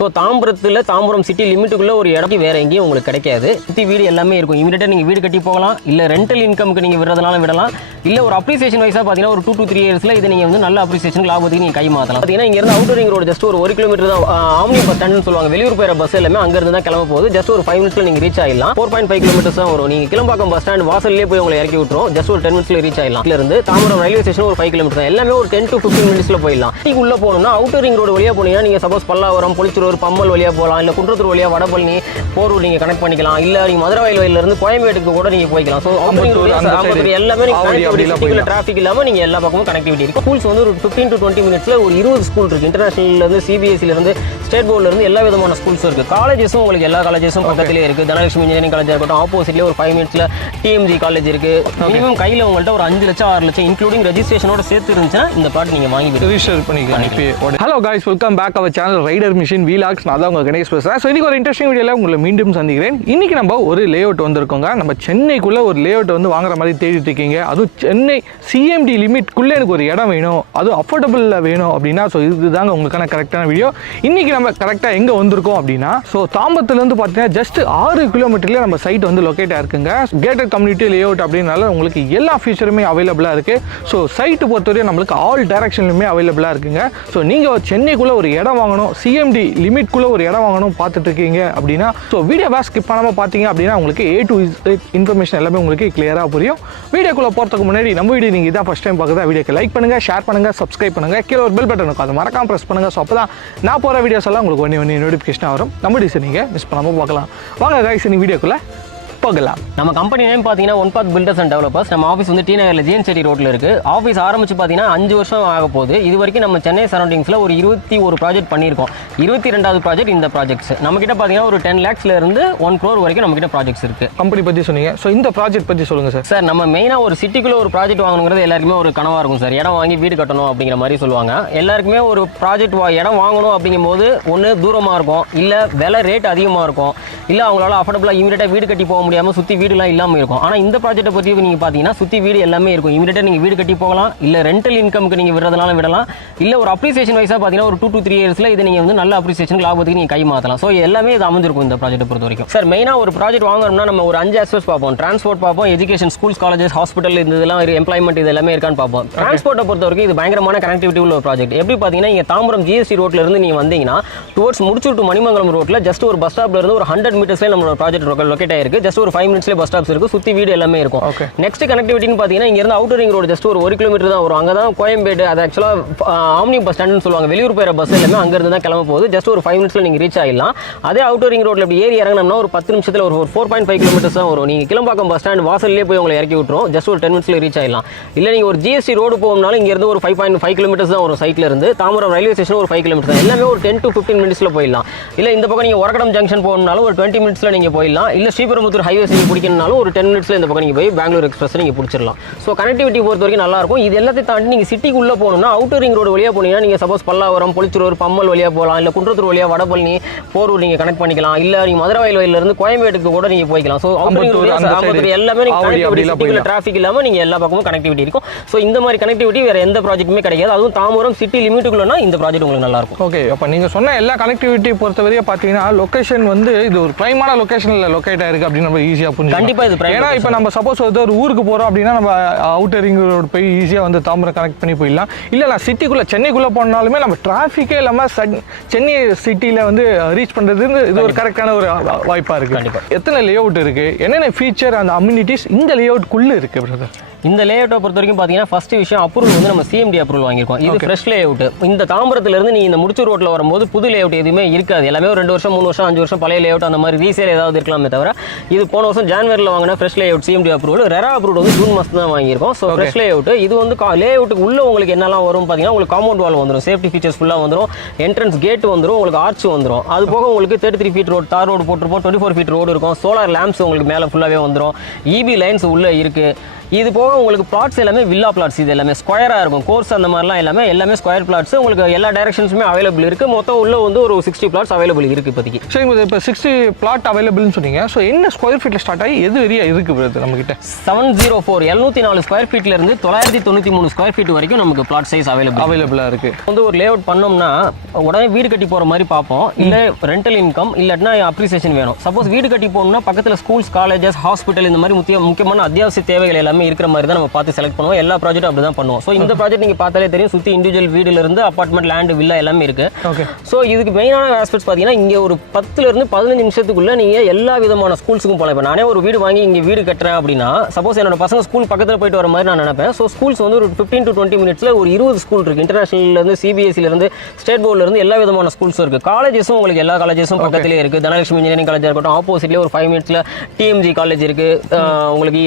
So Tambaram city லிமிட்டுக்குள்ளே ஒரு இடத்துக்கு வேறு எங்கேயும் உங்களுக்கு கிடைக்காது. சுற்றி வீடு எல்லாமே இருக்கும். இமீடியட்டாக நீங்கள் வீடு கட்டி போகலாம், இல்லை ரெண்டல் இன்கமுக்கு நீங்கள் விடுறதுனால விடலாம், இல்லை ஒரு அப்ரிசியேஷன் வைஸாக பார்த்தீங்கன்னா ஒரு 2 to 3 இயர்ஸில் இதை நீங்கள் வந்து நல்ல அப்ரிசியேஷன் லாபத்துக்கு நீங்கள் கை மாற்றலாம். பார்த்தீங்கன்னா இங்கேருந்து அவுட்டர் ரிங் ரோடு ஜஸ்ட் ஒரு 1 கிலோமீட்டர் தான். ஆம்னி பஸ் ஸ்டாண்டுன்னு சொல்லுவாங்க, வெளியூர் போகிற பஸ் எல்லாமே அங்கேருந்து தான் கிளம்ப போகுது. ஜஸ்ட் ஒரு 5 மினிட்ஸில் நீங்கள் ரீச் ஆகிடலாம். 4.5 கிலோமீட்டர்ஸ் தான் வரும். நீங்கள் கிளம்பாக்கம் பஸ் ஸ்டாண்ட் வாசல்லே போய் உங்களை இறக்கி விட்டுரும். ஜஸ்ட் ஒரு 10 மினிட்ஸில் ரீச் ஆகிடலாம். இருந்து தாம்பரம் ரயில்வே ஸ்டேஷன் ஒரு 5 கிலோமீட்டர் தான். எல்லாமே ஒரு 10 to 15 மினிட்ஸில் போயிடலாம். உள்ள போகணும்னா அவுட்டர் ரிங் ரோடு வழியாக போனீங்கன்னா நீங்கள் சப்போஸ் பல்லாவரம், பொலிச்சூர், பம்மல் வழியாக போகலாம், இல்லை குன்றத்தூர் வழியாக வடபழனி, போரூர் நீங்கள் கனெக்ட் பண்ணிக்கலாம், இல்லை நீங்கள் மதுரை வயல்வெளியிலிருந்து கோயம்பேட்டுக்கு கூட நீங்கள் போய்க்கலாம். ஸோ எல்லாமே நீங்கள் டிராஃபிக் இல்லாமல் நீங்கள் எல்லா பக்கமும் கனெக்டிவிட்டி இருக்கும். ஸ்கூல்ஸ் வந்து ஒரு 15 to 20 மினிட்ஸில் ஒரு 20 ஸ்கூல் இருக்குது. இன்டர்நேஷனல்லேருந்து, சிபிஎஸ்சிலேருந்து, ஸ்டேட் போர்ட்லேருந்து எல்லா விதமான ஸ்கூல்ஸும் இருக்குது. காலேஜஸும் உங்களுக்கு எல்லா காலேஜஸும் பக்கத்திலே இருக்குது. தனலட்சுமி இன்ஜினியரிங் காலேஜாக இருக்கட்டும், ஆப்போசிட்லேயே ஒரு 5 மினிட்ஸில் டிஎம்ஜி காலேஜ் இருக்குது. மினிமம் கையில் உங்கள்கிட்ட ஒரு 5 லட்சம் 6 லட்சம் இன்க்ளூடிங் ரெஜிஸ்ட்ரேஷனோட சேர்த்து இருந்துச்சுன்னா இந்த ப்ளாட் நீங்கள் வாங்கி ரிஜிஸ்டர் பண்ணிக்கலாம். Hello guys, welcome back our channel rider machine வீலாக்ஸ். நான் தான் உங்கள் கணேஷ் பேசுகிறேன். ஸோ இன்றைக்கி ஒரு இன்ட்ரெஸ்டிங் வீடியோவில் உங்களை மீண்டும் சந்திக்கிறேன். இன்றைக்கி நம்ம ஒரு லே அவுட் வந்திருக்கோங்க. நம்ம சென்னைக்குள்ளே ஒரு லே அவுட் வந்து வாங்குற மாதிரி தேடிட்டு இருக்கீங்க. அதுவும் சென்னை சிஎம்டி லிமிட்குள்ளே எனக்கு ஒரு இடம் வேணும், அதுவும் அஃபோர்டபுளில் வேணும் அப்படின்னா ஸோ இதுதாங்க உங்களுக்கான கரெக்டான வீடியோ. இன்றைக்கி நம்ம கரெக்டாக எங்கே வந்திருக்கோம் அப்படின்னா, ஸோ தாம்பரத்துலேருந்து பார்த்தீங்கன்னா ஜஸ்ட் 6 கிலோமீட்டர்லேயே நம்ம சைட் வந்து லொக்கேட் ஆயிருக்குங்க. கேட்டட் கம்யூனிட்டி லே அவுட் அப்படின்னால உங்களுக்கு எல்லா ஃபீச்சருமே அவைலபிளாக இருக்குது. ஸோ சைட்டு பொறுத்தவரையும் நம்மளுக்கு ஆல் டைரக்ஷன்லையுமே அவைலபிளாக இருக்குங்க. ஸோ நீங்கள் சென்னைக்குள்ளே ஒரு இடம் வாங்கணும், சிஎம்டி லிமிட்குள்ளே ஒரு இடம் வாங்கணும் பார்த்துட்டு இருக்கீங்க அப்படின்னா ஸோ வீடியோவை ஸ்கிப் பண்ணாமல் பார்த்தீங்க அப்படின்னா உங்களுக்கு A to Z இன்ஃபர்மேஷன் எல்லாமே உங்களுக்கு கிளியராக புரியும். வீடியோக்குள்ளே போகிறதுக்கு முன்னாடி நம்ம வீடியோ நீங்கள் இதான் ஃபஸ்ட் டைம் பார்க்குறதா வீடியோக்கு லைக் பண்ணுங்கள், ஷேர் பண்ணுங்கள், சப்ஸ்கிரைப் பண்ணுங்கள், கீழே ஒரு பெல் பட்டன் இருக்கும், அதை மறக்காம ப்ரெஸ் பண்ணுங்கள். ஸோ அப்போ தான் நான் போகிற வீடியோஸ் எல்லாம் உங்களுக்கு ஒன்று நோட்டிஃபிகேஷன் வரும். நம்ம டிசைன் நீங்கள் மிஸ் பண்ணாமல் பார்க்கலாம். வாங்க கைஸ், நீ வீடியோக்குள்ளே போகலாம். நம்ம கம்பெனி நேம் பார்த்தீங்கன்னா one path builders and developers. நம்ம ஆஃபீஸ் வந்து டி நகரில் ஜிஎன் செட்டி ரோட்டில் இருக்குது. ஆஃபீஸ் ஆரம்பிச்சு பார்த்தீங்கன்னா 5 வருஷம் ஆக போகுது. இது வரைக்கும் நம்ம சென்னை சரௌண்டிங்ஸில் ஒரு 21 ப்ராஜெக்ட் பண்ணியிருக்கோம். 22வது ப்ராஜெக்ட் இந்த ப்ராஜெக்ட்ஸ். நம்மகிட்ட பார்த்தீங்கன்னா ஒரு 10 lakhsலேருந்து 1 crore வரைக்கும் நம்மகிட்ட ப்ராஜெக்ட்ஸ் இருக்குது. கம்பெனி பற்றி சொன்னீங்க, ஸோ இந்த ப்ராஜெக்ட் பற்றி சொல்லுங்கள் சார். சார், நம்ம மெயினாக ஒரு சிட்டிக்குள்ளே ஒரு ப்ராஜெக்ட் வாங்கணுங்கிறது எல்லாருக்குமே ஒரு கனவாக இருக்கும் சார். இடம் வாங்கி வீடு கட்டணும் அப்படிங்கிற மாதிரி சொல்லுவாங்க. எல்லாருக்குமே ஒரு ப்ராஜெக்ட் இடம் வாங்கணும் அப்படிங்கும் போது ஒன்று தூரமாக இருக்கும், இல்லை விலை ரேட் அதிகமாக இருக்கும், இல்லை அவங்களால அஃபோர்டபுளாக இமீடியட்டாக வீடு கட்டி போக முடியாமல் சுற்றி வீடுலாம் இல்லாமல் இருக்கும். ஆனால் இந்த ப்ராஜெக்ட்டை பற்றி நீங்கள் பார்த்தீங்கன்னா சுற்றி வீடு எல்லாமே இருக்கும். இமீடியட்டாக நீங்கள் வீடு கட்டி போகலாம், இல்லை ரெண்டல் இன்கமுக்கு நீங்கள் விடுறதுனால விடலாம், இல்லை ஒரு அப்ரிசியேஷன் வைஸாக பார்த்தீங்கன்னா ஒரு 2 to 3 இயர்ஸில் இதை நீங்கள் வந்து நல்ல அப்ரிசியேஷன் லாபத்துக்கு நீங்கள் கை மாற்றலாம். ஸோ எல்லாமே இது அமைஞ்சிருக்கும் இந்த ப்ராஜெக்ட்டை பொறுத்த வரைக்கும். சார், மெயினாக ஒரு ப்ராஜெக்ட் வாங்கணும்னா நம்ம ஒரு 5 ஆஸ்பெக்ட்ஸ் பார்ப்போம். டிரான்ஸ்போர்ட் பார்ப்போம், எஜுகேஷன், ஸ்கூல்ஸ், காலேஜஸ், ஹாஸ்பிட்டல், இதெல்லாம் எம்ப்ளாய்மெண்ட் இது எல்லாமே இருக்கான்னு பார்ப்போம். டிரான்ஸ்போர்ட்டை பொறுத்த வரைக்கும் இது பயங்கரமான கனெக்டிவிட்டி உள்ள ஒரு ப்ராஜெக்ட். எப்படி பார்த்தீங்கன்னா இங்கே தாம்பரம் ஜிஎஸ்டி ரோட்ல இருந்து நீங்கள் வந்தீங்கன்னா டுவர்ட்ஸ் முடிச்சூர் டு மணிமங்கலம் ரோட்டில் ஜஸ்ட் ஒரு பஸ் ஸ்டாப்ல இருந்து ஒரு 100 மீட்டர்ஸ்லேயே நம்மளோட ப்ராஜெக்ட் லொக்கேட் ஆயிருக்கு. ஜஸ்ட் ஒரு 5 மினிட்ஸ்லேயே பஸ் ஸ்டாப்ஸ் இருக்குது, சுற்றி வீடு எல்லாமே இருக்கும். நெக்ஸ்ட் கனெக்டிவிட்டின்னு பார்த்தீங்கன்னா இங்கேருந்து அவுட்டர் ரிங் ரோடு ஜஸ்ட் ஒரு 1 கிலோமீட்டர் தான் வரும். அங்கே தான் கோயம்பேடு, அது ஆக்சுவலாக ஆம்னி பஸ் ஸ்டாண்டுன்னு சொல்லுவாங்க, வெளியூர் போகிற பஸ் எல்லாமே அங்கேருந்து தான் கிளம்ப போகுது. ஜஸ்ட் ஒரு 5 மினிட்ஸில் நீங்கள் ரீச் ஆகிடலாம். அதே அவுட்டர் ரிங் ரோட்டில் இப்படி ஏறி இறங்கினோம்னா ஒரு 10 நிமிஷத்தில் ஒரு 4.5 கிலோமீட்டர்ஸ் தான் வரும். நீங்கள் கிளம்பாக்கம் பஸ் ஸ்டாண்ட் வாசல்லே போய் உங்களை இறக்கி விட்டுரும். ஜஸ்ட் ஒரு 10 மினிட்ஸில் ரீச் ஆகிடலாம். இல்லை நீங்கள் ஒரு ஜிஎஸ்டி ரோடு போகணும்னாலும் இங்கேருந்து ஒரு 5.5 கிலோமீட்டர்ஸ் தான் வரும். சைட்டில் இருந்து தாம்பரம் ரயில்வே ஸ்டேஷன் ஒரு 5 கிலோமீட்டர் தான். எல்லாமே ஒரு 10 to 15 மினிட்ஸில் போயிடலாம். இல்லை இந்த பக்கம் நீங்கள் ஒரகடம் ஜங்ஷன் போகணும்னாலும் ஒரு 20 மினிட்ஸில் நீங்கள் போயிடலாம். இல்லை ஸ்ரீபெரும்புத்தூர் ஹைவேஸ் நீங்கள் பிடிக்கணும்னாலும் ஒரு 10 மினிட்ஸில் இந்த பக்கம் நீங்கள் போய் பெங்களூர் எக்ஸ்பிரஸ் நீங்கள் பிடிச்சிடலாம். ஸோ கனெக்டிவிட்டி பொறுத்த வரைக்கும் நல்லாயிருக்கும். இது எல்லாத்தையும் தாண்டி நீங்கள் சிட்டிக்குள்ளே போகணும்னா அவுட்டர் ரிங் ரோடு வழியாக போனீங்கன்னா நீங்கள் சப்போஸ் பல்லாவரம், பொலிச்சூர், பம்மல் வழியாக போகலாம், இல்லை குன்றத்தூர் வழியாக வடபழனி, போரூர் நீங்கள் கனெக்ட் பண்ணிக்கலாம், இல்லை நீங்கள் மதுரை வயல்வெளியிலிருந்து கோயம்பேட்டுக்கு கூட நீங்கள் போய்க்கலாம். ஸோ எல்லாமே நீங்கள் டிராஃபிக் இல்லாமல் நீங்கள் எல்லா பக்கமும் கனெக்டிவிட்டி இருக்கும். ஸோ இந்த மாதிரி கனெக்டிவிட்டி வேறு எந்த ப்ராஜெக்ட்டுமே கிடைக்காது. அதுவும் தாம்பரம் சிட்டி லிமிட்டுக்குள்ளனா இந்த ப்ராஜெக்ட் உங்களுக்கு நல்லாயிருக்கும். ஓகே, அப்போ நீங்கள் சொன்ன எல்லா கனெக்டிவிட்டி பொறுத்தவரையும் பார்த்தீங்கன்னா லொக்கேஷன் வந்து இது ஒரு பிரைமான லொக்கேஷனில் லொக்கேட் ஆயிருக்கு அப்படின்னு நம்ம ஈஸியாக புரிஞ்சு. கண்டிப்பாக இது பிரைம். ஏன்னா இப்போ நம்ம சப்போஸ் ஒரு ஊருக்கு போகிறோம் அப்படின்னா நம்ம அவுட்டர் ரிங் ரோடு போய் ஈஸியாக வந்து தாம்பரம் கனெக்ட் பண்ணி போயிடலாம். இல்லை நான் சிட்டிக்குள்ளே சென்னைக்குள்ளே போனாலுமே நம்ம டிராஃபிக்கே இல்லாமல் சென்னை சிட்டியில் வந்து ரீச் பண்ணுறதுன்னு இது ஒரு கரெக்டான ஒரு வாய்ப்பாக இருக்குது. கண்டிப்பாக. எத்தனை லே அவுட் இருக்குது, என்னென்ன ஃபீச்சர் அந்த அம்யூனிட்டிஸ் இந்த லே அவுட்குள்ளே இருக்குது பிரதர்? இந்த லேஅவுட்டை பொறுத்த வரைக்கும் பார்த்தீங்கன்னா ஃபர்ஸ்ட் விஷயம் அப்ரூவல் வந்து நம்ம சிஎம்டி அப்ரூவல் வாங்கியிருக்கோம். இது ஃப்ரெஷ் லேஅவுட். இந்த தாம்பரத்துலேருந்து நீங்கள் இந்த முடிச்சூர் ரோட்டில் வரும்போது புது லேஅவுட் எதுவுமே இருக்காது. எல்லாமே ஒரு 2 வருஷம் 3 வருஷம் 5 வருஷம் பழைய லேஅவுட் அந்த மாதிரி ரீசேல் ஏதாவது இருக்கலாமே தவிர இது போன வருஷம் ஜான்வரியில் வாங்கின fresh layout CMD approval. RERA approval வந்து ஜூன் மாதம் தான் வாங்கியிருக்கோம். So fresh layout. இது வந்து லேஅவுட்டுக்கு உள்ள உங்களுக்கு என்னெல்லாம் வரும் பார்த்தீங்கன்னா உங்களுக்கு காம்பவுண்ட் வால் வந்துடும், சேஃப்டி ஃபீச்சர்ஸ் ஃபுல்லாக வந்துடும், என்ட்ரன்ஸ் கேட் வந்துடும், உங்களுக்கு ஆர்ச் வந்துடும். அது போக உங்களுக்கு 33 ஃபீட் ரோடு, தார் ரோடு போட்டிருப்போம், 24 ஃபீட் ரோடு இருக்கும், சோலார் லேம்ப்ஸ் உங்களுக்கு மேலே ஃபுல்லாகவே வந்துடும், இபி லைன்ஸ் உள்ளே இருக்குது. இது போக உங்களுக்கு பிளாட்ஸ் எல்லாமே வில்லா பிளாட்ஸ், இது எல்லாமே ஸ்கொயராக இருக்கும். கோர்ஸ் அந்த மாதிரிலாம் எல்லாமே ஸ்கொயர் பிளாட்ஸ் உங்களுக்கு எல்லா டைரக்ஷன்ஸுமே அவைலபிள் இருக்குது. மொத்தம் உள்ள வந்து ஒரு 60 பிளாட்ஸ் அவைலபிள் இருக்குது இப்போதைக்கு. சரிங்க, இப்போ 60 பிளாட் அவைலபிள்னு சொன்னீங்க. ஸோ என்ன ஸ்கொயர் ஃபீட்டில் ஸ்டார்ட் ஆகி எது வரையா இருக்குது நம்மகிட்ட? 704 704 ஸ்கொயர் ஃபீட்ல இருந்து 993 ஸ்கொயர் ஃபீட் வரைக்கும் நமக்கு பிளாட் சைஸ் அவைலபிளாக இருக்குது. வந்து ஒரு லேஅவுட் பண்ணோம்னா உடனே வீடு கட்டி போகிற மாதிரி பார்ப்போம், இல்லை ரெண்டல் இன்கம் இல்லாட்டினா அப்ரிசியேஷன் வேணும். சப்போஸ் வீடு கட்டி போகணும்னா பக்கத்தில் ஸ்கூல்ஸ், காலேஜஸ், ஹாஸ்பிட்டல் இந்த மாதிரி முக்கியமான அத்தியாவசிய தேவைகள் எல்லாமே இருக்கிற மாதிரி தான் நம்ம பார்த்து செலக்ட் பண்ணுவோம். எல்லா ப்ராஜெக்டும் அப்படி தான் பண்ணுவோம். ஸோ இந்த ப்ராஜெக்ட் நீங்கள் பார்த்தாலே தெரியும், சுற்றி இண்டிவிஜுவல் வீடுலேருந்து அப்பார்ட்மெண்ட், லேண்ட், வில்லா எல்லாமே இருக்குது. ஓகே. ஸோ இதுக்கு மெயினான ஆஸ்பெக்ட்ஸ் பார்த்தீங்கன்னா இங்கே ஒரு 10லேருந்து 15 நிமிஷத்துக்குள்ளே நீங்கள் எல்லா விதமான ஸ்கூல்ஸுக்கும் போகலாம். இப்போ நானே ஒரு வீடு வாங்கி இங்கே வீடு கட்டுறேன் அப்படின்னா சப்போஸ் என்னோட பசங்க ஸ்கூல் பக்கத்தில் போயிட்டு வர மாதிரி நான் நினைப்பேன். ஸோ ஸ்கூல்ஸ் வந்து ஒரு 15 to 20 மினிட்ஸில் ஒரு 20 ஸ்கூல் இருக்குது. இன்டர்நேஷனல்லேருந்து, சிபிஎஸ்சிலேருந்து, ஸ்டேட் போர்ட்லேருந்து எல்லா விதமான ஸ்கூல்ஸும் இருக்குது. காலேஜஸும் உங்களுக்கு எல்லா காலேஜஸும் பக்கத்திலே இருக்குது. தனலட்சுமி இன்ஜினியரிங் காலேஜாக இருக்கட்டும், ஆப்போசிட்லேயே ஒரு 5 மினிட்ஸில் டிஎம்ஜி காலேஜ் இருக்குது. உங்களுக்கு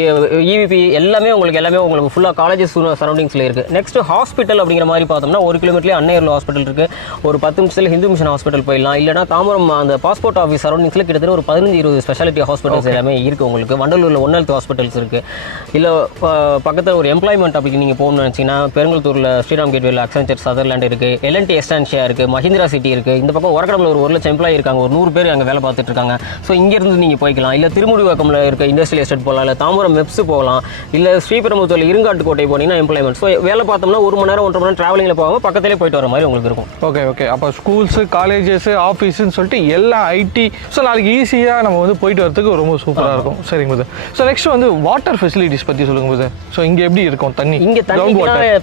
இவிபி எல்லாமே உங்களுக்கு ஃபுல்லாக காலேஜஸ் சரௌண்டிங்ஸில் இருக்குது. நெக்ஸ்ட் ஹாஸ்பிட்டல் அப்படிங்கிற மாதிரி பார்த்தோம்னா 1 கிலோமீட்டர்லேயே அன்னையர்ல ஹாஸ்பிட்டல் இருக்குது. ஒரு 10 நிமிஷத்தில் ஹிந்து மிஷன் ஹாஸ்பிட்டல் போயிடலாம். இல்லைனா தாம்பரம் அந்த பாஸ்போர்ட் ஆஃபீஸ் சரௌண்டிங்ஸில் கிட்டத்தட்ட ஒரு 15-20 ஸ்பெஷாலிட்டி ஹாஸ்பிட்டல்ஸ் எல்லாமே இருக்குது. உங்களுக்கு வண்டலூரில் 1 ஹெல்த் ஹாஸ்பிட்டல்ஸ் இருக்குது. இல்லை பக்கத்தில் ஒரு எம்ப்ளாய்மெண்ட் அப்படி நீங்கள் போகணும்னு நினச்சிங்கன்னா பெருங்கல்தூரில் ஸ்ரீராம் கேட்வேல அக்சென்ச்சர் சதர்லேண்ட் இருக்குது. எல்என்டி எஸ்டான்ஷியா இருக்குது. மஹிந்திரா சிட்டி இருக்குது. இந்த பக்கம் ஒரக்கடமில் ஒரு 1 லட்சம் எம்ப்ளாயி இருக்காங்க. ஒரு 100 பேர் அங்கே வேலை பார்த்துட்டு இருக்காங்க. ஸோ இங்கேருந்து நீங்கள் போய்க்கலாம். இல்லை திருமுடிவாக்கமில் இருக்க இண்டஸ்ட்ரியல் எஸ்டேட் போகலாம். இல்லை தாம்பரம் மெப்ஸ் போகலாம். இல்லை ஸ்ரீபெரும்புத்தூரில் இருங்காட்டுக்கோட்டை போனீங்கன்னா எம்ப்ளாய்மெண்ட். ஸோ வேலை பார்த்தோம்னா 1 மணி நேரம் 1.5 மணி நேரம் ட்ராவலிங்கில் போகாமல் பக்கத்திலே போயிட்டு வர மாதிரி உங்களுக்கு இருக்கும். ஓகே. அப்போ ஸ்கூல்ஸு, காலேஜஸ், ஆஃபீஸ்ன்னு சொல்லிட்டு எல்லா ஐடி, ஸோ நாளைக்கு ஈஸியாக நம்ம வந்து போயிட்டு வரதுக்கு ரொம்ப சூப்பராக இருக்கும். சரிங்க போது. ஸோ நெக்ஸ்ட் வந்து வாட்டர் ஃபெசிலிட்டிஸ் பற்றி சொல்லுங்க போது. ஸோ இங்கே எப்படி இருக்கும் தண்ணி? இங்கே தண்ணி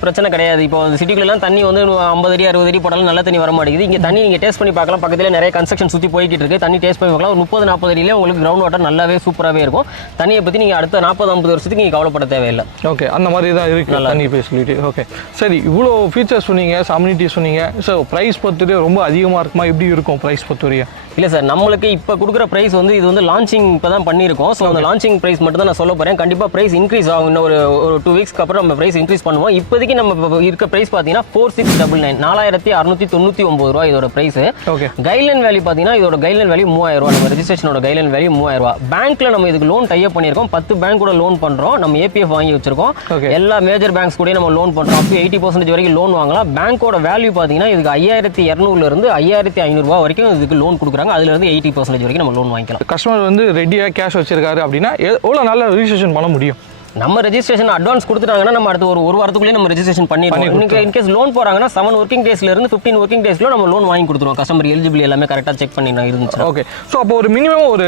பிரச்சனை கிடையாது. இப்போ சிட்டிக்குள்ளெல்லாம் தண்ணி வந்து 50 அடி 60 அடி போட்டாலும் நல்ல தண்ணி வர மாட்டேங்குது. இங்கே தண்ணி நீங்கள் டேஸ்ட் பண்ணி பார்க்கலாம். பக்கத்தில் நிறைய கன்ஸ்ட்ரக்ஷன் சுற்றி போய்கிட்டு இருக்கு. தண்ணி டேஸ்ட் பண்ணி பார்க்கலாம். ஒரு 30-40 அடியிலே உங்களுக்கு கிரவுண்ட் வாட்டர் நல்லாவே சூப்பராகவே இருக்கும். தண்ணியை பற்றி நீங்கள் அடுத்த 40-50 வருஷத்துக்கு நீங்கள் கவலைப்பட தேவையில்லை. ஓகே, அந்த மாதிரி தான் இருக்குது தண்ணி ஃபெசிலிட்டி. ஓகே, சரி, இவ்வளோ ஃபீச்சர்ஸ் சொன்னீங்க, அம்யூனிட்டி சொன்னீங்க. ஸோ ப்ரைஸ் பொறுத்துட்டு ரொம்ப அதிகமாக இருக்குமா? எப்படி இருக்கும் ப்ரைஸ் பொறுத்தவரையா? இல்லை சார், நம்மளுக்கு இப்போ கொடுக்குற ப்ரைஸ் வந்து இது வந்து லான்ச்சிங் இப்போ தான் பண்ணியிருக்கோம். ஸோ அந்த லான்ச்சிங் ப்ரைஸ் மட்டும் தான் நான் சொல்ல போகிறேன். கண்டிப்பாக ப்ரைஸ் இன்க்ரீஸ் ஆகும். இன்னும் ஒரு 2 வீக்ஸ்க்கு அப்புறம் நம்ம ப்ரைஸ் இன்க்ரீஸ் பண்ணுவோம். இப்போதைக்கு நம்ம இருக்க ப்ரைஸ் பார்த்தீங்கன்னா 4699 4699 ரூபா இதோட ப்ரைஸ். ஓகே. கைட்லைன் வேல்யூ பார்த்தீங்கன்னா இதோட கைட்லைன் வேல்யூ 3000 ரூபா. நம்ம ரெஜிஸ்ட்ரேஷனோட கைட்லைன் வேல்யூ 3000 ரூபா. பேங்க்ல நம்ம இதுக்கு லோன் டைப் பண்ணியிருக்கோம். 10 பேங்க் கூட லோன் பண்ணுறோம். நம்ம ஏபிஎஃப் வாங்கி வச்சிருக்கோம். எல்லா மேஜர் பேங்க்ஸ் கூட நம்ம லோன் பண்ணுறோம். அப்போ 80% வரைக்கும் லோன் வாங்கலாம். பேங்கோட வேல்யூ பார்த்தீங்கன்னா இதுக்கு 5200 5500 ரூபா வரைக்கும் இதுக்கு லோன் கொடுக்குறாங்க. அதுல இருந்து 80% வரைக்கும் நம்ம லோன் வாங்கிக்கலாம். கஸ்டமர் வந்து ரெடியாக கேஷ் வச்சிருக்காரு அப்படின்னா எவ்வளோ நாளில் ரிஜிஸ்ட்ரேஷன் பண்ண முடியும்? நம்ம ரெஜிஸ்ட்ரேஷன் அட்வான்ஸ் கொடுத்துட்டாங்கன்னா நம்ம அடுத்து ஒரு வாரத்துக்குள்ளே நம்ம ரெஜிஸ்ட்ரேஷன் பண்ணிடுவோம். இன்கேஸ் லோன் போறாங்கன்னா 7 ஒர்க்கிங் டேஸ்ல இருந்து 15 ஒர்க்கிங் டேஸ்ல நம்ம லோன் வாங்கி கொடுத்துருவோம். கஸ்டமர் எலிஜிபிள் எல்லாமே கரெக்டாக செக் பண்ணி இருந்துச்சு. ஓகே. ஸோ அப்போ ஒரு மினிமம் ஒரு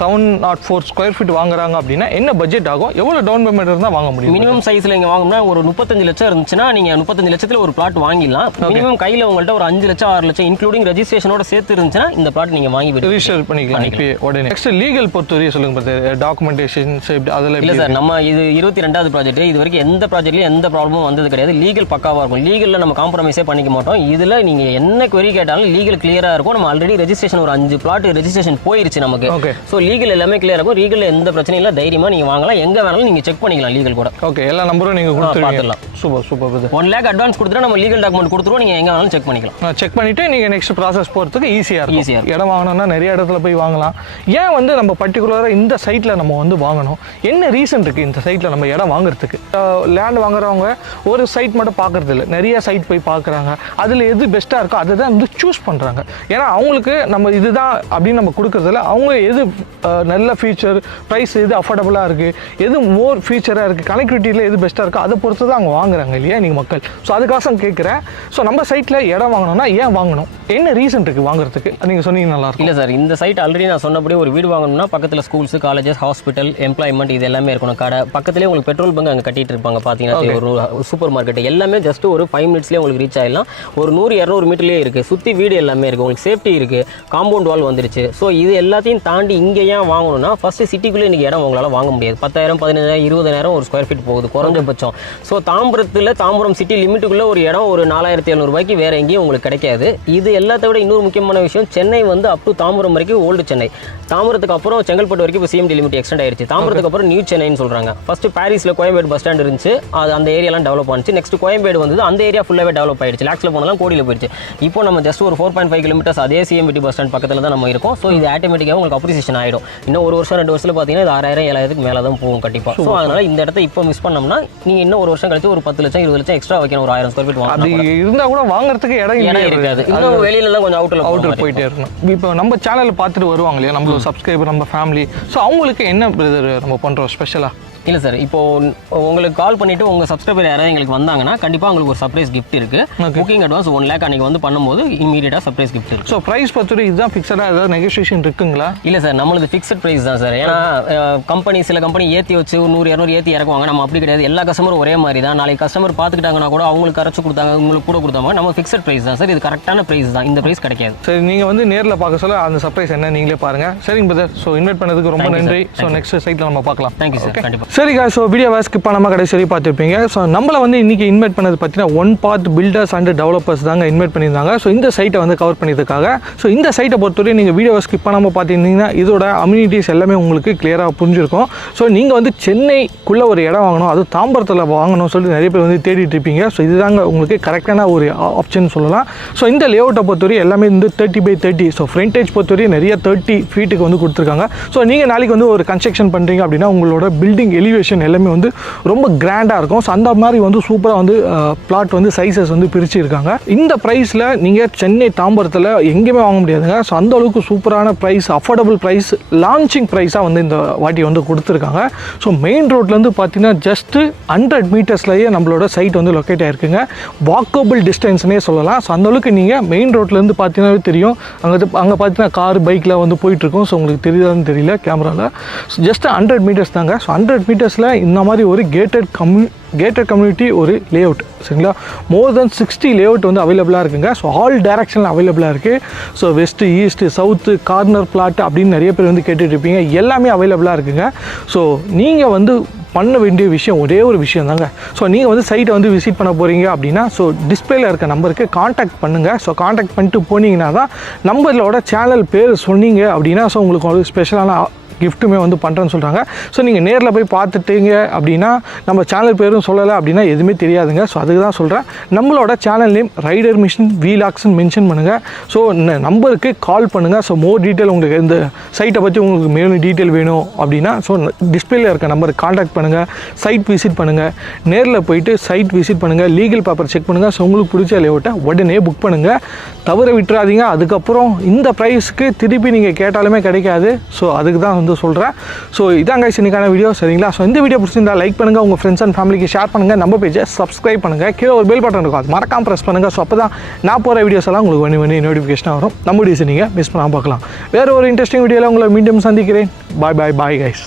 704 ஸ்கொயர் ஃபீட் வாங்குறாங்க அப்படின்னா என்ன பட்ஜெட் ஆகும்? எவ்வளோ டவுன் பேமெண்ட் இருந்தால் வாங்க முடியும்? மினிமம் சைஸ்ல இங்கே வாங்கணும்னா ஒரு 35 லட்சம் இருந்துச்சுன்னா நீங்க 35 லட்சத்தில் ஒரு பிளாட் வாங்கிடலாம். மினிமம் கையில் உங்கள்கிட்ட ஒரு 5 லட்சம் 6 லட்சம் இன்க்ளூடிங் ரெஜிஸ்ட்ரேஷனோட சேர்த்து இருந்துச்சுன்னா இந்த பிளாட் நீங்க வாங்கி ரிஜிஸ்டர் பண்ணிக்கலாம் உடனே. நெக்ஸ்ட் லீகல் பொறுத்தவரை சொல்லுங்க, டாக்குமெண்டேஷன்ஸ் அதெல்லாம் இல்லை சார், நம்ம இது 22வது ப்ராஜெக்ட். இது வரைக்கும் எந்த ப்ராஜெக்ட்லயும் எந்த ப்ராப்ளமும் வந்தது கிடையாது. லீகல் பக்காவா இருக்கும். லீகல்ல நம்ம காம்ப்ரமைஸே பண்ணிக்க மாட்டோம். இதுல நீங்க என்ன query கேட்டாலும் லீகல் கிளியரா இருக்கும். நம்ம ஆல்ரெடி ரெஜிஸ்ட்ரேஷன் ஒரு 5 பிளாட் ரெஜிஸ்ட்ரேஷன் போயிருச்சு நமக்கு. ஸோ லீகல் எல்லாமே கிளியரா இருக்கும். லீகல்ல எந்த பிரச்சனையும் இல்லை. தைரியமா நீங்க வாங்கலாம். எங்க வேணாலும் நீங்க செக் பண்ணிக்கலாம் லீகல் கூட. ஓகே, எல்லா நம்பரும் நீங்க கொடுத்துடலாம். சூப்பர். 1 lakh அட்வான்ஸ் கொடுத்துட்டா நம்ம லீகல் டாக்குமெண்ட் கொடுத்துருவோம். நீங்க எங்க வேணாலும் செக் பண்ணிக்கலாம். செக் பண்ணிட்டு நீங்க நெக்ஸ்ட் ப்ராசஸ் போறதுக்கு ஈஸியா இருக்கும். இடம் வாங்கணும்னா நிறைய இடத்துல போய் வாங்கலாம். ஏன் வந்து நம்ம பர்டிகுலரா இந்த சைட்ல நம்ம வந்து வாங்கணும்? என்ன ரீசன் இருக்கு இந்த சைட்ல நம்ம இடம் வாங்குறதுக்கு? லேண்ட் வாங்குறவங்க ஒரு சைட் மட்டும் பார்க்கறது இல்லை, நிறைய சைட் போய் பார்க்குறாங்க. அதில் எது பெஸ்ட்டாக இருக்கோ அதை தான் வந்து சூஸ் பண்ணுறாங்க. ஏன்னா அவங்களுக்கு நம்ம இதுதான் அப்படின்னு நம்ம கொடுக்குறதில்ல. அவங்க எது நல்ல ஃபீச்சர், ப்ரைஸ் எது அஃபோர்டபுளாக இருக்குது, எது மோர் ஃபீச்சராக இருக்குது, கனெக்டிவிட்டியில் எது பெஸ்ட்டாக இருக்கோ அதை பொறுத்து தான் அவங்க வாங்குறாங்க இல்லையா நீங்கள் மக்கள். ஸோ அதுக்காக கேட்குறேன். ஸோ நம்ம சைட்டில் இடம் வாங்கணும்னா ஏன் வாங்கணும்? என்ன ரீசன் இருக்குது வாங்குறதுக்கு? நீங்கள் சொன்னீங்க நல்லாயிருக்கும். இல்லை சார், இந்த சைட் ஆல்ரெடி நான் சொன்னபடி ஒரு வீடு வாங்கணும்னா பக்கத்தில் ஸ்கூல்ஸ், காலேஜஸ், ஹாஸ்பிட்டல், எம்ப்ளாய்மெண்ட் இது எல்லாமே இருக்கணும். கடை பக்கத்துலேயே உங்களுக்கு பெட்ரோல் பங்க் அங்கே கட்டிட்டு இருப்பாங்க. பார்த்தீங்கன்னா ஒரு சூப்பர் மார்க்கெட் எல்லாமே ஜஸ்ட் ஒரு 5 மினிட்ஸ்லேயே உங்களுக்கு ரீச் ஆகிடலாம். ஒரு 100-200 மீட்டர்லேயே இருக்குது. சுற்றி வீடு எல்லாமே இருக்குது. உங்களுக்கு சேஃப்டி இருக்குது. காம்பவுண்ட் வால் வந்துருச்சு. ஸோ இது எல்லாத்தையும் தாண்டி இங்கே ஏன் வாங்கணும்னா ஃபஸ்ட்டு சிட்டிக்குள்ளே இன்றைக்கி இடம் உங்களால் வாங்க முடியாது. 10,000 15,000 20,000 ஒரு ஸ்கொயர் ஃபீட் போகுது குறைஞ்சபட்சம். ஸோ தாம்பரம் சிட்டி லிமிட்டுக்குள்ளே ஒரு இடம் ஒரு 4700 ரூபாய்க்கு வேறு எங்கேயும் உங்களுக்கு கிடைக்காது. இது எல்லாத்த விட இன்னொரு முக்கியமான விஷயம், சென்னை வந்து அப் டு தாம்பரம் வரைக்கும் ஓல்டு சென்னை. தாம்பரத்துக்கு அப்புறம் செங்கல்பட்டு வரைக்கும் இப்போ சிஎம்டி லிமிட் எக்ஸ்டெண்ட் ஆயிருச்சு. தாம்பரத்துக்கு அப்புறம் நியூ சென்னைன்னு சொல்கிறாங்க. ஃபர்ஸ்ட் பாரிஸில் கோயம்பேடு பஸ் ஸ்டாண்ட் இருந்துச்சு, அது அந்த ஏரியாலாம் டெவலப் ஆனிச்சு. நெக்ஸ்ட் கோயம்பேடு வந்து அந்த ஏரியா ஃபுல்லாகவே டெவலப் ஆயிடுச்சு. லேக்ஸில் போனலாம் கோடியில் போயிடுச்சு. இப்போ நம்ம ஜஸ்ட் ஒரு 4.5 கிலோமீட்டர்ஸ் அதே சிஎம்டி பஸ் ஸ்டாண்ட் பக்கத்தில் தான் நம்ம இருக்கோம். ஸோ இது ஆட்டோமேட்டிக்காக உங்களுக்கு அப்ரிசியேஷன் ஆகிடும். இன்னும் ஒரு வருஷம் 2 வருஷத்தில் பார்த்தீங்கன்னா இது 6000-7000 மேலே தான் போகும் கண்டிப்பாக. ஸோ அதனால் இந்த இடத்த இப்போ மிஸ் பண்ணோம்னா நீங்கள் இன்னும் ஒரு வருஷம் கழிச்சு ஒரு 10 லட்சம் 20 லட்சம் எக்ஸ்ட்ரா வைக்கணும். ஒரு 1000 ஸ்கொயர் ஃபீட் வாங்கணும். அது இருந்தால் கூட வாங்குறதுக்கு இடம் இருக்காது. இன்னும் வெளியிலலாம் கொஞ்சம் அவுட்டர் போயிட்டே இருக்கணும். இப்போ நம்ம சேனல் பார்த்துட்டு வருவாங்க இல்லையா, நம்மளோட சப்ஸ்கிரைபர், நம்ம ஃபேமிலி. ஸோ அவங்களுக்கு என்ன பிரதர் நம்ம பண்ணுறோம் ஸ்பெஷலாக? இல்லை சார், இப்போ உங்களுக்கு கால் பண்ணிவிட்டு உங்கள் சப்ஸ்கிரைபர் யாராவது எங்களுக்கு வந்தாங்கன்னா கண்டிப்பாக உங்களுக்கு ஒரு சர்ப்ரைஸ் கிஃப்ட் இருக்குது. புக்கிங் அட்வான்ஸ் 1 lakh அன்றைக்கி வந்து பண்ணும்போது இமீடியட்டாக சர்ப்ரைஸ் கிஃப்ட் இருக்குது. ஸோ ப்ரைஸ் பொறுத்தவரை இதுதான் ஃபிக்ஸடாக ஏதாவது நெகோசியேஷன் இருக்குங்களா? இல்லை சார், நம்மளுக்கு ஃபிக்ஸட் ப்ரைஸ் தான் சார். ஏன்னா சில கம்பெனி ஏற்றி வச்சு 100-200 ஏற்றி இறக்குவாங்க. நம்ம அப்படி கிடையாது. எல்லா கஸ்டமரும் ஒரே மாதிரி தான். நாளைக்கு கஸ்டமர் பார்த்துக்கிட்டாங்கன்னா கூட அவங்களுக்கு கரைச்சி கொடுத்தாங்க, உங்களுக்கு கூட கொடுத்தாங்க. நம்ம ஃபிக்ஸட் ப்ரைஸ் தான் சார். இது கரெக்டான ப்ரைஸ் தான். இந்த ப்ரைஸ் கிடைக்காது. சரி, நீங்கள் வந்து நேரில் பார்க்க சொல்ல அந்த சர்ப்ரைஸ் என்ன நீங்களே பாருங்கள். சரிங்க பிரதர். ஸோ இன்வைட் பண்ணதுக்கு ரொம்ப நன்றி. ஸோ நெக்ஸ்ட் சைட்டில் நம்ம பார்க்கலாம். Thank you sir. கண்டிப்பாக. சரிங்க. ஸோ வீடியோ ஸ்கிப் பண்ணாமல் கடைசி வரை பார்த்துருப்பீங்க. ஸோ நம்மளை வந்து இன்றைக்கி இன்வைட் பண்ணது பார்த்தீங்கன்னா one path builders and developers தாங்க இன்வைட் பண்ணியிருந்தாங்க. ஸோ இந்த சைட்டை வந்து கவர் பண்ணியதுக்காக. ஸோ இந்த சைட்டை பொறுத்தவரை நீங்கள் வீடியோ ஸ்கிப் பண்ணாமல் பார்த்துருந்தீங்கன்னா இதோட அம்யூனிட்டிஸ் எல்லாமே உங்களுக்கு கிளியராக புரிஞ்சிருக்கும். ஸோ நீங்கள் வந்து சென்னைக்குள்ளே ஒரு இடம் வாங்கணும், அது தாம்பரத்தில் வாங்கணும்னு சொல்லி நிறைய பேர் வந்து தேடிட்டு இருப்பீங்க. ஸோ இதுதாங்க உங்களுக்கு கரெக்டான ஒரு ஆப்ஷன் சொல்லலாம். ஸோ இந்த லேஅவுட்டை பொறுத்தவரை எல்லாமே வந்து 30x30. ஸோ ஃப்ரண்டேஜ் பொறுத்தவரை நிறைய 30 ஃபீட்டுக்கு வந்து கொடுத்துருக்காங்க. ஸோ நீங்கள் நாளைக்கு வந்து ஒரு கன்ஸ்ட்ரக்ஷன் பண்ணுறீங்க அப்படின்னா உங்களோட பில்டிங் எலிவேஷன் எல்லாமே வந்து ரொம்ப கிராண்டாக இருக்கும். ஸோ அந்த மாதிரி வந்து சூப்பராக வந்து பிளாட் வந்து சைஸஸ் வந்து பிரிச்சுருக்காங்க. இந்த ப்ரைஸில் நீங்கள் சென்னை தாம்பரத்தில் எங்கேயுமே வாங்க முடியாதுங்க. ஸோ அந்த அளவுக்கு சூப்பரான ப்ரைஸ், அஃபோர்டபுள் ப்ரைஸ், லான்ச்சிங் ப்ரைஸாக வந்து இந்த வாட்டி வந்து கொடுத்துருக்காங்க. ஸோ மெயின் ரோட்லேருந்து பார்த்தீங்கன்னா ஜஸ்ட்டு 100 மீட்டர்ஸ்லேயே நம்மளோட சைட் வந்து லொக்கேட் ஆகிருக்குங்க. வாக்கபிள் டிஸ்டன்ஸ்னே சொல்லலாம். ஸோ அந்தளவுக்கு நீங்கள் மெயின் ரோட்லேருந்து பார்த்தீங்கன்னாவே தெரியும். அங்கே பார்த்தீங்கன்னா கார் பைக்கில் வந்து போயிட்டுருக்கோம். ஸோ உங்களுக்கு தெரியுதான்னு தெரியல கேமராவில். ஸோ ஜஸ்ட் 100 மீட்டர்ஸ் தாங்க. ஸோ 100 மீட்டர்ஸில் இந்த மாதிரி ஒரு கேட்டட் கம்யூனிட்டி ஒரு லேஅவுட், சரிங்களா. மோர் தென் 60 லேஅவுட் வந்து அவைலபிளாக இருக்குங்க. ஸோ ஆல் டைரக்ஷனில் அவைலபிளாக இருக்குது. So west, east, south, corner plot அப்படின்னு நிறைய பேர் வந்து கேட்டுட்ருப்பீங்க. எல்லாமே அவைலபிளாக இருக்குங்க. ஸோ நீங்கள் வந்து பண்ண வேண்டிய விஷயம் ஒரே ஒரு விஷயம் தாங்க. ஸோ நீங்கள் வந்து சைட்டை வந்து விசிட் பண்ண போகிறீங்க அப்படின்னா ஸோ டிஸ்பிளேல இருக்க நம்பருக்கு காண்டாக்ட் பண்ணுங்கள். ஸோ காண்டாக்ட் பண்ணிட்டு போனீங்கன்னா தான் நம்மளோட சேனல் பேர் சொன்னீங்க அப்படின்னா ஸோ உங்களுக்கு ஒரு ஸ்பெஷலான கிஃப்ட்டுமே வந்து பண்ணுறேன்னு சொல்கிறாங்க. ஸோ நீங்கள் நேரில் போய் பார்த்துட்டீங்க அப்படின்னா நம்ம சேனல் பேரும் சொல்லலை அப்படின்னா எதுவுமே தெரியாதுங்க. ஸோ அதுக்கு தான் சொல்கிறேன். நம்மளோட சேனல் நேம் ரைடர் மிஷின் வீலாக்ஸ்ன்னு மென்ஷன் பண்ணுங்கள். ஸோ இந்த நம்பருக்கு கால் பண்ணுங்கள். ஸோ மோர் டீட்டெயில் உங்களுக்கு இந்த சைட்டை பற்றி உங்களுக்கு மேலும் டீட்டெயில் வேணும் அப்படின்னா ஸோ டிஸ்பிளேல இருக்க நம்பருக்கு காண்டாக்ட் பண்ணுங்கள். சைட் விசிட் பண்ணுங்கள். நேரில் போயிட்டு சைட் விசிட் பண்ணுங்கள். லீகல் பேப்பர் செக் பண்ணுங்கள். ஸோ உங்களுக்கு பிடிச்ச லேஅவுட்டை உடனே புக் பண்ணுங்கள். தவிர விட்டுறாதீங்க. அதுக்கப்புறம் இந்த ப்ரைஸ்க்கு திருப்பி நீங்கள் கேட்டாலுமே கிடைக்காது. ஸோ அதுக்கு தான் வந்து சொல்கிறேன். ஸோ இதாங்க இன்னைக்கான வீடியோ, சரிங்களா. ஸோ இந்த வீடியோ பிடிச்சிருந்தா லைக் பண்ணுங்கள், உங்கள் ஃப்ரெண்ட்ஸ் அண்ட் ஃபேமிலிக்கு ஷேர் பண்ணுங்கள், நம்ம பேஜை சப்ஸ்கிரைப் பண்ணுங்கள். கீழே ஒரு பெல் பட்டன் இருக்கும், அது மறக்காமல் ப்ரெஸ் பண்ணுங்கள். ஸோ அப்போ தான் நான் போகிற வீடியோஸ் எல்லாம் உங்களுக்கு வண்டி நோட்டிஃபிகேஷனாக வரும். நம்ம வீடியோஸ் நீங்கள் மிஸ் பண்ணாமல் பார்க்கலாம். வேறு ஒரு இன்ட்ரெஸ்டிங் வீடியோவில் உங்களை மீண்டும் சந்திக்கிறேன். Bye guys.